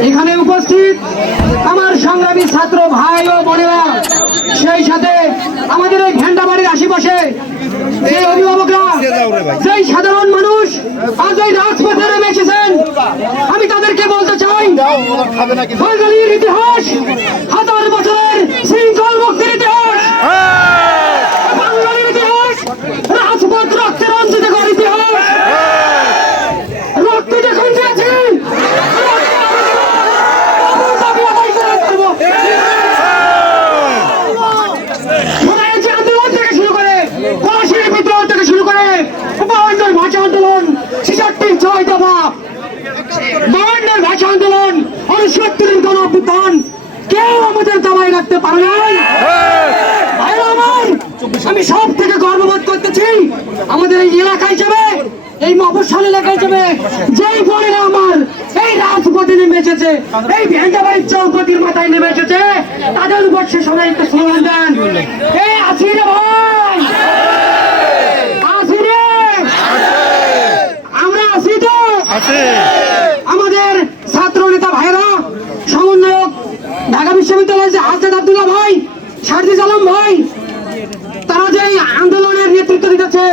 এখানে উপস্থিত আমার সংগ্রামী ছাত্র ভাই ও বোনেরা সেই সাথে আমাদের এই ঘেন্টা বাড়ির আশেপাশে এই অভিভাবকরা যেই সাধারণ মানুষ আজ এই রাজপথে নেমে এসেছেন আমি তাদেরকে বলতে চাই ইতিহাস হাজার বছরের শৃঙ্খল মুক্তির ইতিহাস বাঙালির ইতিহাস রাজপথ রক্তে রঞ্জিত কর ইতিহাস রক্ত যখন দিয়েছি আন্দোলন থেকে শুরু করে পলাশির বিদ্রোহ থেকে শুরু করে বাউন্ডার ভাষা আন্দোলন, ছেষট্টি ছয় দফা। বাউন্ডার ভাষা আন্দোলন উনসত্তরের গণ অভ্যুত্থান কেউ আমাদের দাবায় রাখতে পারে নাই। আমি সব থেকে গর্ববোধ করতেছি আমাদের এই এলাকা হিসেবে, এই মফস্বল এলাকা হিসেবে, যেই বোনেরা আমার, এই রাজপথে নেমে এসেছে, এই ভেন্ডাবাড়ির চৌপতির মাথায় নেমে এসেছে, তাদের উপর সে সবাই একটা স্লোগান দেন। এই আসি আমাদের ছাত্র নেতা ভাইরা সমন্বয়ক ঢাকা বিশ্ববিদ্যালয়ের যে হাসাদ আব্দুল্লাহ ভাই সারজিজ আলম ভাই, তারা যে আন্দোলনের নেতৃত্ব দিতেছে,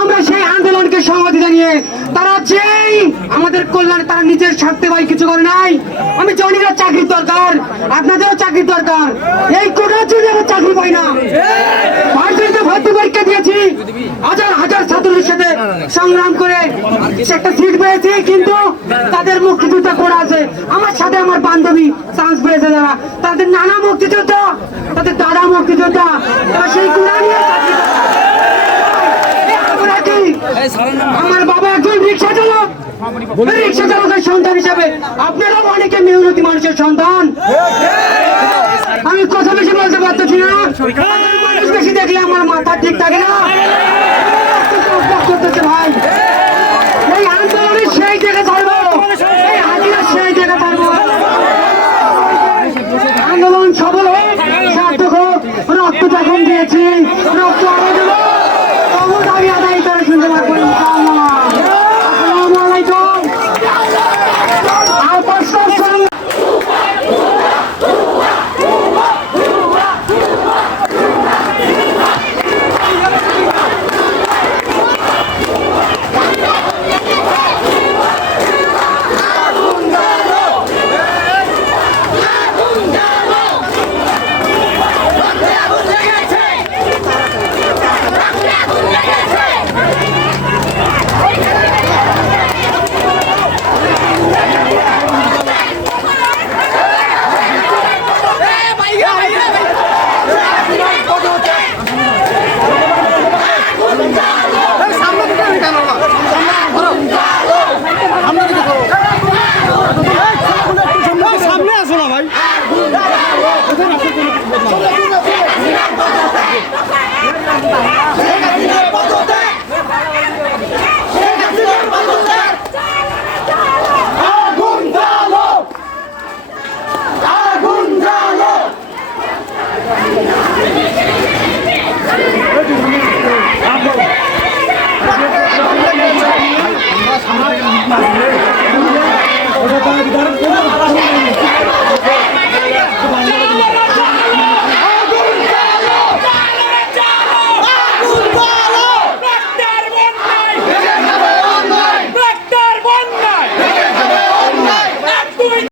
আমরা সেই আন্দোলনকে সংহতি জানিয়ে তারা যেই আমাদের কল্যাণ তারা নিজের স্বার্থে ভাই কিছু করে নাই। আমি জানি না চাকরির দরকার, আপনাদেরও চাকরির দরকার। এই কোটার জন্য চাকরি পাই না ভারতীয়তে ভর্তি পরীক্ষা দিয়েছি, হাজার হাজার ছাত্রদের সাথে সংগ্রাম করে একটা সিট পেয়েছি, কিন্তু তাদের মুক্তিযোদ্ধা কোড আছে। আমার সাথে আমার বান্ধবী চান্স পেয়েছে যারা। তাদের নানা মুক্তিযোদ্ধা, তাদের দাদা মুক্তিযোদ্ধা সেই করে। আমার বাবা একজন রিক্সা চালক। রিক্সা চালকের সন্তান হিসাবে আপনারাও অনেকে মেহনতি মানুষের সন্তান। আমি কথা বেশি বলতে পারতেছি না মানুষ বেশি দেখলে আমার মাথা ঠিক থাকে না বক করতেছে ভাই এই আন্দোলনের সেই জায়গা ছাড়বো এই হাজিরা সেই জায়গা ছাড়বো আন্দোলন সফল হোক সার্থক যখন দিয়েছি।